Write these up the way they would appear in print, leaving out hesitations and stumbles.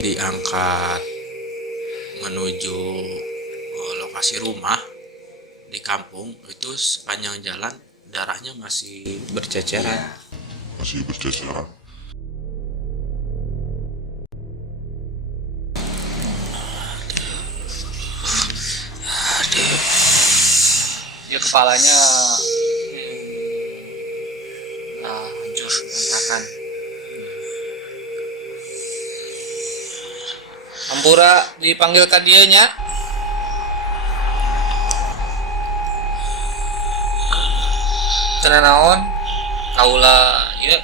diangkat menuju lokasi rumah di kampung itu sepanjang jalan darahnya masih berceceran. Dia kepalanya hancur berantakan. Ampura dipanggil ka dieu nya. Cenah naon? Kaula ieu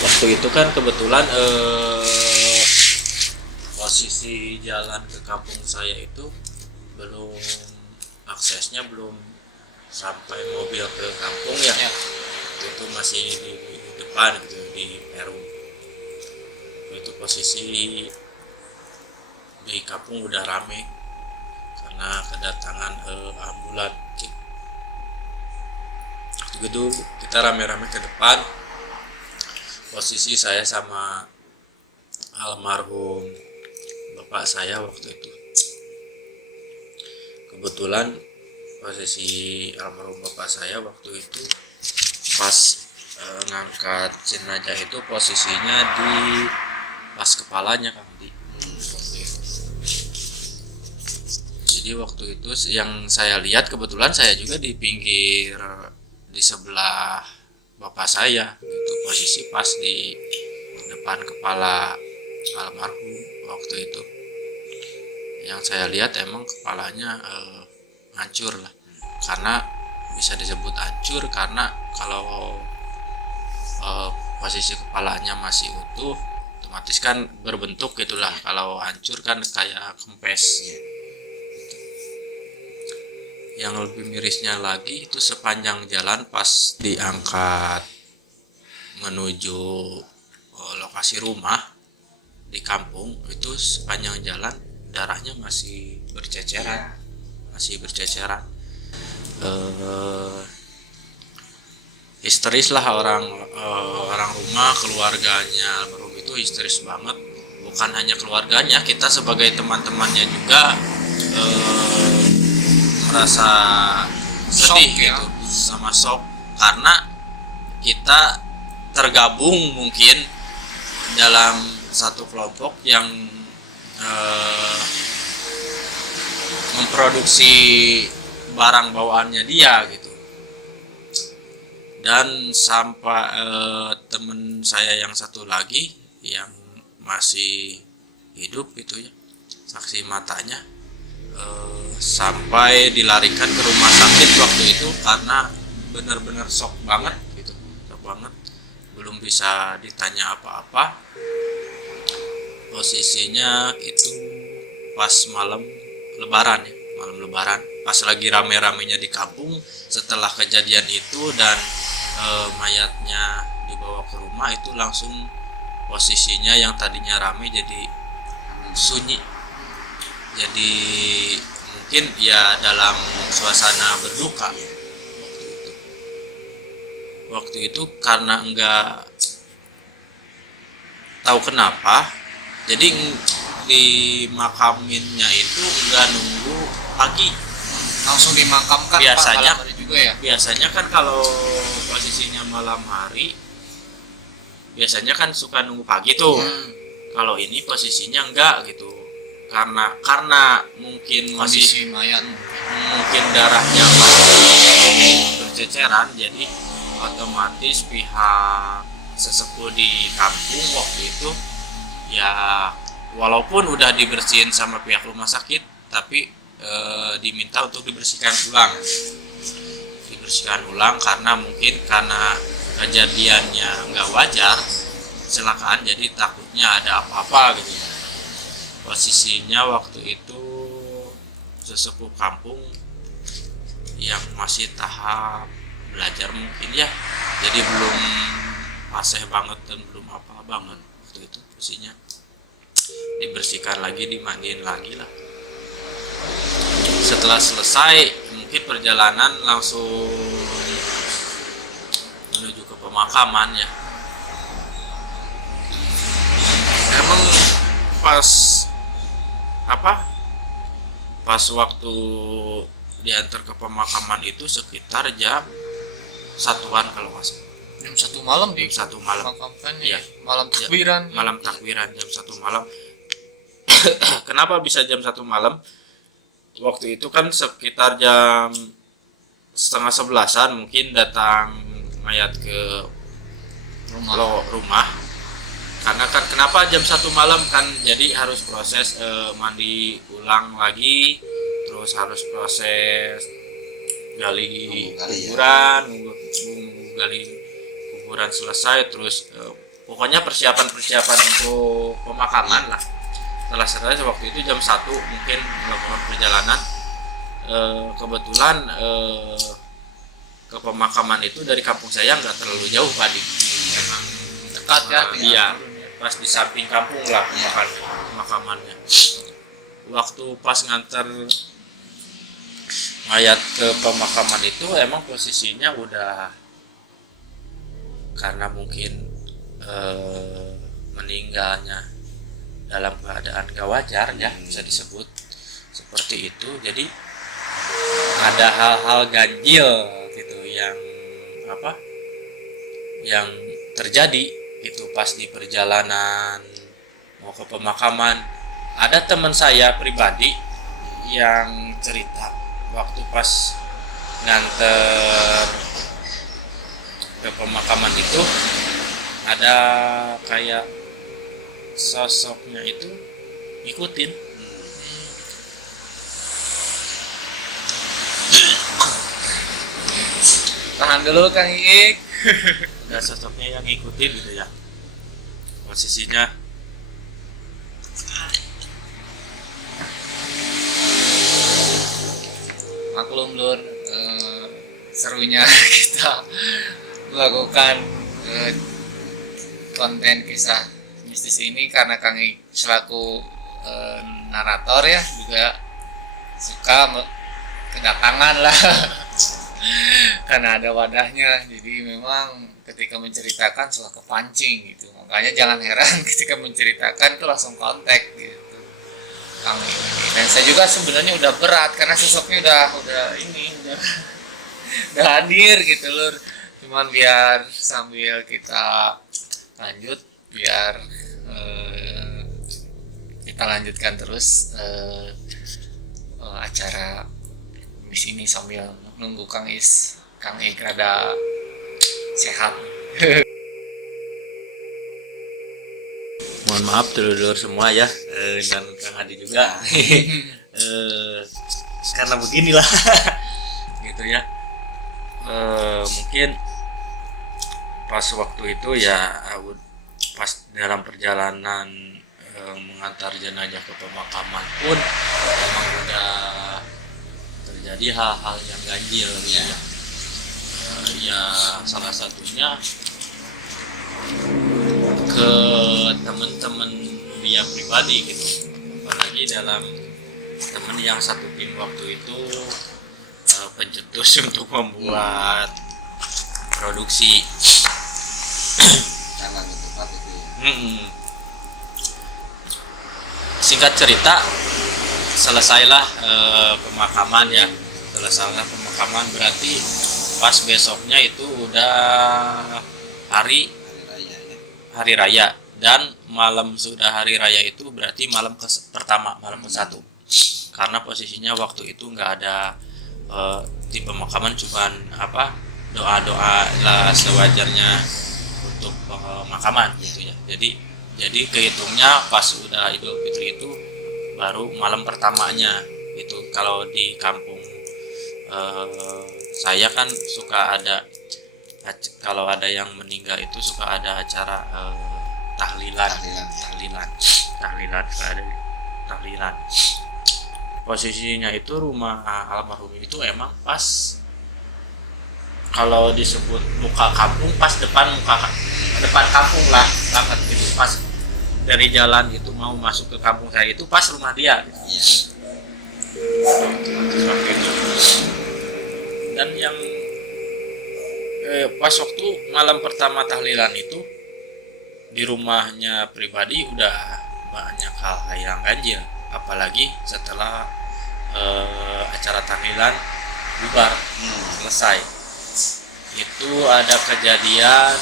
Waktu itu kan kebetulan posisi jalan ke kampung saya itu belum aksesnya belum sampai mobil ke kampung ya. Itu masih di depan gitu di Perum. Itu posisi di kampung udah rame karena kedatangan ambulan. Gitu kita rame-rame ke depan. Posisi saya sama almarhum bapak saya waktu itu. Kebetulan posisi almarhum bapak saya waktu itu pas ngangkat jenazah itu posisinya di pas kepalanya Kang Di. Jadi waktu itu yang saya lihat kebetulan saya juga di pinggir di sebelah bapak saya itu posisi pas di depan kepala almarhum waktu itu. Yang saya lihat emang kepalanya hancur lah, karena bisa disebut hancur karena kalau posisi kepalanya masih utuh otomatis kan berbentuk gitulah. Kalau hancur kan kayak kempes gitu. Yang lebih mirisnya lagi itu sepanjang jalan pas diangkat menuju lokasi rumah di kampung itu sepanjang jalan darahnya masih berceceran. Histeris lah orang rumah, keluarganya almarhum itu histeris banget. Bukan hanya keluarganya, kita sebagai teman-temannya juga merasa sedih gitu, sama shock karena kita tergabung mungkin dalam satu kelompok yang memproduksi barang bawaannya dia gitu. Dan sampai temen saya yang satu lagi yang masih hidup gitu ya, saksi matanya sampai dilarikan ke rumah sakit waktu itu karena benar-benar shock banget gitu, belum bisa ditanya apa-apa. Posisinya itu pas malam lebaran, pas lagi rame-ramenya di kampung setelah kejadian itu dan mayatnya dibawa ke rumah itu langsung posisinya yang tadinya rame jadi sunyi. Jadi mungkin ya dalam suasana berduka waktu itu karena enggak tahu kenapa jadi di makaminnya itu enggak nunggu pagi, langsung dimakamkan. Biasanya Pak, juga ya. Biasanya kan kalau posisinya malam hari biasanya kan suka nunggu pagi tuh. Kalau ini posisinya enggak gitu. Karena mungkin masih mayat, mungkin darahnya masih berceceran, jadi otomatis pihak sesepuh di kampung waktu itu ya walaupun udah dibersihin sama pihak rumah sakit tapi diminta untuk dibersihkan ulang karena mungkin karena kejadiannya nggak wajar, kecelakaan, jadi takutnya ada apa-apa gitu. Posisinya waktu itu sesepuh kampung yang masih tahap belajar mungkin ya, jadi belum fasih banget dan belum apa banget waktu itu posisinya. dibersihkan lagi, dimandiin lagi lah. Setelah selesai mungkin perjalanan langsung menuju ke pemakaman ya. Emang pas pas waktu diantar ke pemakaman itu sekitar jam satuan kalau nggak salah. Jam 1 malam di Jam 1 malam. makamkan Iya. ya. Malam takbiran. Malam takbiran jam 1 malam. Kenapa bisa jam 1 malam? Waktu itu kan sekitar jam setengah 11-an mungkin datang mayat ke rumah. Karena kan kenapa jam 1 malam kan, jadi harus proses mandi ulang lagi, terus harus proses gali kuburan, gali kuburan selesai, terus pokoknya persiapan untuk pemakaman lah. Setelah selesai waktu itu jam 1 mungkin melakukan perjalanan, kebetulan ke pemakaman itu dari kampung saya nggak terlalu jauh Pak, emang Dekat ya. iya, pas di samping kampung lah pemakamannya. Waktu pas nganter mayat ke pemakaman itu emang posisinya udah, karena mungkin meninggalnya dalam keadaan gak wajar ya, bisa disebut seperti itu. Jadi ada hal-hal ganjil gitu yang terjadi itu pas di perjalanan mau ke pemakaman. Ada teman saya pribadi yang cerita waktu pas nganter ke pemakaman itu ada kayak sosoknya itu ngikutin. Tahan dulu Kang Ik. Ada sosoknya yang ngikutin gitu ya, posisinya. Maklum Lur, serunya kita melakukan konten kisah mistis ini karena Kang Ik selaku narator ya juga suka kedatangan lah karena ada wadahnya, jadi memang ketika menceritakan suka kepancing gitu. Makanya jangan heran ketika menceritakan tuh langsung kontak gitu Kang Ik. Dan saya juga sebenarnya udah berat karena sosoknya udah hadir gitu Lur. Cuman biar sambil kita lanjut, biar kita lanjutkan terus acara di sini sambil nunggu Kang Ik rada sehat. Mohon maaf dulur-dulur semua ya, dan Kang Adi juga. Karena beginilah gitu ya. Mungkin pas waktu itu ya, pas dalam perjalanan mengantar jenazah ke pemakaman pun memang udah terjadi hal-hal yang ganjil gitu ya. Ya salah satunya ke teman-teman dia pribadi gitu, apalagi dalam teman yang satu tim waktu itu pencetus untuk membuat produksi. Jangan itu Pak itu ya. Singkat cerita, selesailah pemakaman ya. Selesailah pemakaman berarti pas besoknya itu udah hari Raya ya. hari raya, dan malam sudah hari raya itu berarti malam pertama, malam ke-1. Karena posisinya waktu itu nggak ada di pemakaman, cuman doa-doa lah sewajarnya untuk pemakaman gitu ya. Jadi kehitungnya pas udah Idul Fitri itu baru malam pertamanya gitu. Kalau di kampung saya kan suka ada, kalau ada yang meninggal itu suka ada acara tahlilan. Posisinya itu rumah almarhum itu emang pas, kalau disebut muka kampung, pas depan kampung lah banget gitu, pas dari jalan itu mau masuk ke kampung saya itu pas rumah dia gitu. Iya. Waktu itu. Dan yang pas waktu malam pertama tahlilan itu di rumahnya pribadi udah banyak hal yang ganjil, apalagi setelah acara tahlilan bubar selesai itu ada kejadian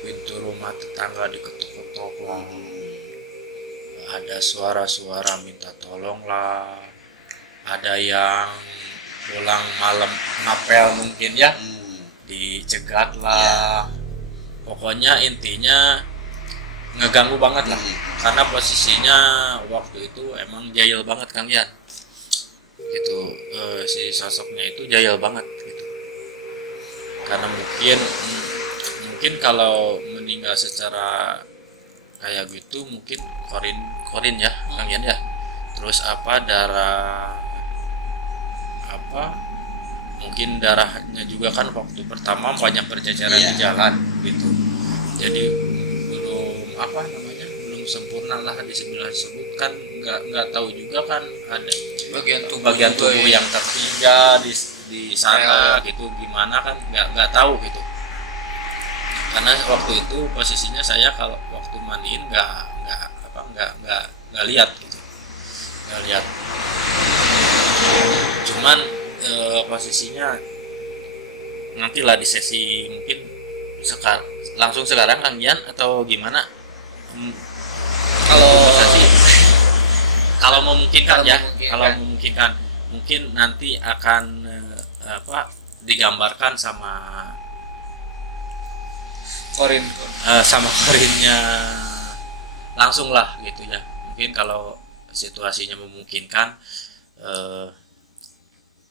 pintu rumah tetangga diketuk-ketuk lah, ada suara-suara minta tolong lah, ada yang pulang malam ngapel mungkin ya, dicegat lah. Pokoknya intinya ngeganggu banget lah, karena posisinya waktu itu emang jahil banget Kang Yan gitu. Si sosoknya itu jahil banget gitu, karena mungkin kalau meninggal secara kayak gitu mungkin korin ya Kang Yan ya, terus darah mungkin darahnya juga kan waktu pertama banyak berceceran di jalan gitu, jadi belum sempurna lah disebut kan, nggak tahu juga kan ada bagian tubuh yang tertinggal di sana gitu, gimana kan nggak tahu gitu, karena waktu itu posisinya saya kalau waktu mandiin nggak lihat gitu, nggak lihat, cuman posisinya nantilah di sesi mungkin langsung sekarang Kang Yan atau gimana? Kalau memungkinkan ya, kalau memungkinkan mungkin nanti akan digambarkan sama korinnya langsung lah gitu ya, mungkin kalau situasinya memungkinkan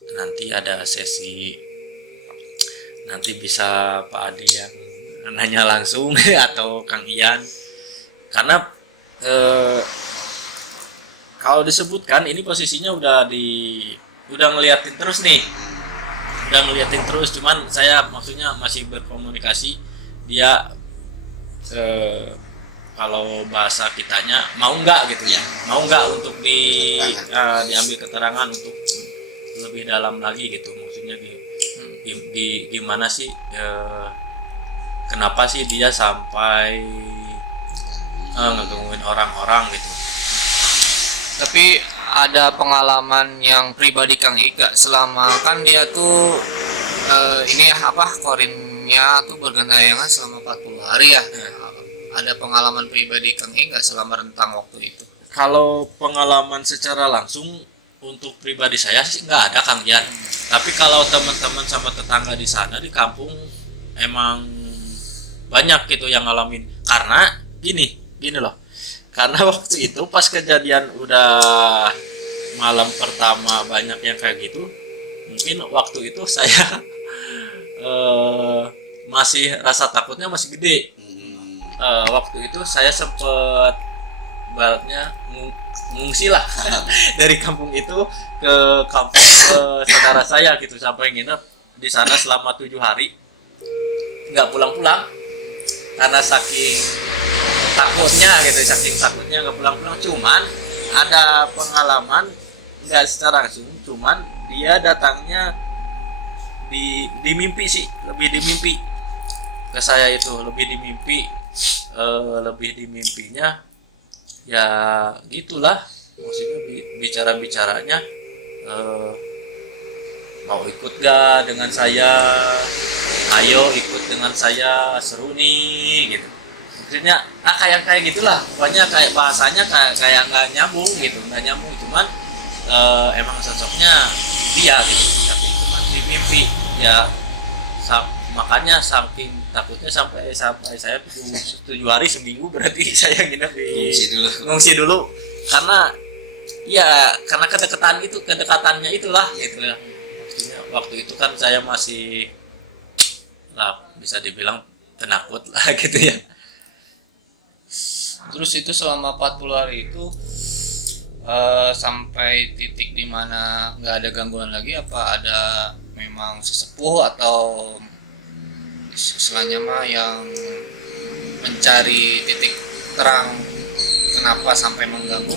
nanti ada sesi, nanti bisa Pak Adi yang nanya langsung atau Kang Ian, karena kalau disebutkan ini posisinya udah ngeliatin terus nih, cuman saya maksudnya masih berkomunikasi, dia kalau bahasa kitanya mau nggak gitu ya, mau nggak untuk diambil keterangan untuk lebih dalam lagi gitu, maksudnya gimana sih kenapa sih dia sampai ngegangguin orang-orang gitu. Tapi ada pengalaman yang pribadi Kang Iga selama kan dia tuh korinnya tuh bergantian selama 40 hari ya. Ada pengalaman pribadi Kang Iga selama rentang waktu itu? Kalau pengalaman secara langsung untuk pribadi saya sih nggak ada Kang Jan. Tapi kalau teman-teman sama tetangga di sana di kampung emang banyak gitu yang ngalamin. Karena gini loh. Karena waktu itu pas kejadian udah malam pertama banyak yang kayak gitu, mungkin waktu itu saya masih rasa takutnya masih gede. Waktu itu saya sempet baratnya ngungsi lah dari kampung itu ke kampung saudara saya gitu, sampai nginep di sana selama 7 hari nggak pulang-pulang karena saking takutnya nggak pulang-pulang. Cuman ada pengalaman nggak secara langsung, cuman dia datangnya di mimpi sih, lebih di mimpi ke saya itu, lebih di mimpinya ya gitulah, maksudnya bicaranya mau ikut gak dengan saya, ayo ikut dengan saya, seru nih gitu, maksudnya kayak gitulah, pokoknya kayak bahasanya kayak nggak nyambung, cuman emang sosoknya dia gitu, tapi cuman di mimpi ya, makanya saking takutnya sampai saya 7 hari seminggu berarti saya nginep di ngungsi dulu karena kedekatannya itulah gitu ya. Maksudnya waktu itu kan saya masih lah bisa dibilang penakut lah gitu ya. Terus itu selama 40 hari itu sampai titik dimana nggak ada gangguan lagi, apa ada memang sesepuh atau istilahnya mah yang mencari titik terang kenapa sampai mengganggu.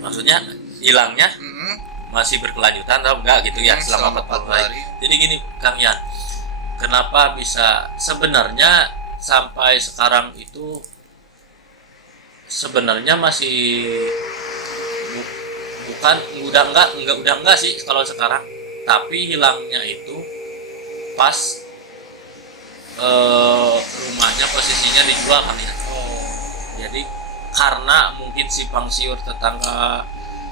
Maksudnya hilangnya masih berkelanjutan atau enggak gitu ya selama 40 hari. Jadi gini Kang Yan, kenapa bisa sebenarnya sampai sekarang itu sebenarnya masih bukan udah enggak sih kalau sekarang, tapi hilangnya itu pas rumahnya posisinya dijual kan ya. Jadi karena mungkin simpang siur tetangga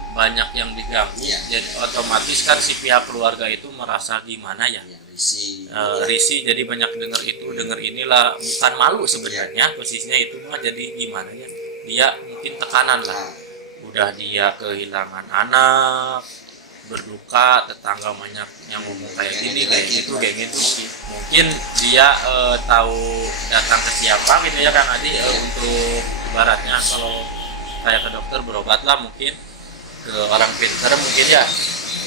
banyak yang diganggu, jadi otomatis kan si pihak keluarga itu merasa gimana ya, risih, jadi banyak dengar itu dengar inilah, bukan malu sebenarnya posisinya itu mah, jadi gimana ya, dia mungkin tekanan lah, udah dia kehilangan anak, berduka, tetangga banyak yang ngomong kayak gini kayak gitu, mungkin dia tahu datang ke siapa gitu ya Kang Adi, untuk ibaratnya kalau kayak ke dokter berobat lah, mungkin ke orang pintar mungkin ya.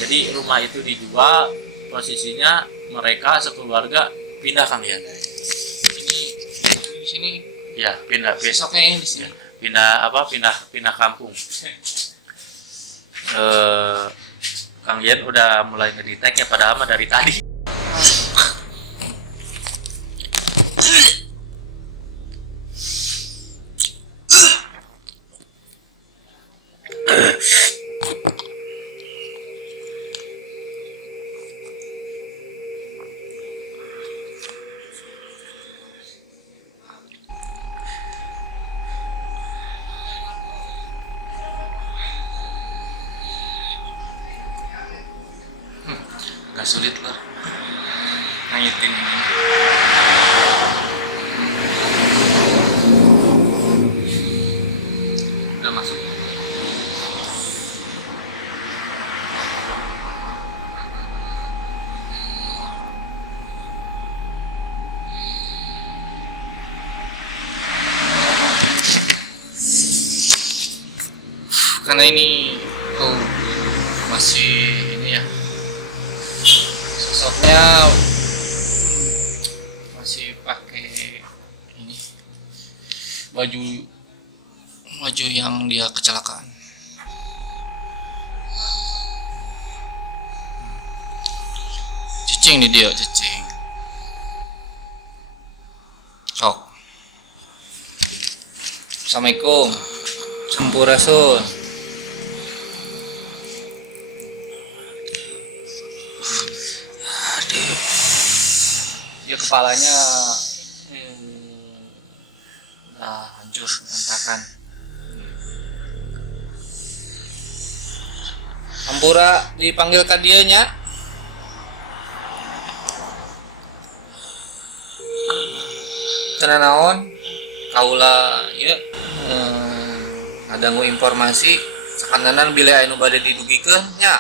Jadi rumah itu dijual, posisinya mereka sekeluarga pindah Kang ya. Ini di sini Ya, pindah besoknya ini di sini. Pindah kampung. Kang Yen udah mulai ngedetect ya, padahal mah dari tadi. Gak sulit lah Ngayitin ini. Udah masuk. Karena ini masih ini ya, sosoknya masih pakai ini baju yang dia kecelakaan. Cicing nih dia, cicing. Sok. Assalamualaikum. Sampurasun. Dia kepalanya hancur berantakan. Ampura dipanggilkan dia nya. Tenan naon? Kaula ieu ada informasi sakandanan bila anu bade didugikeun nya.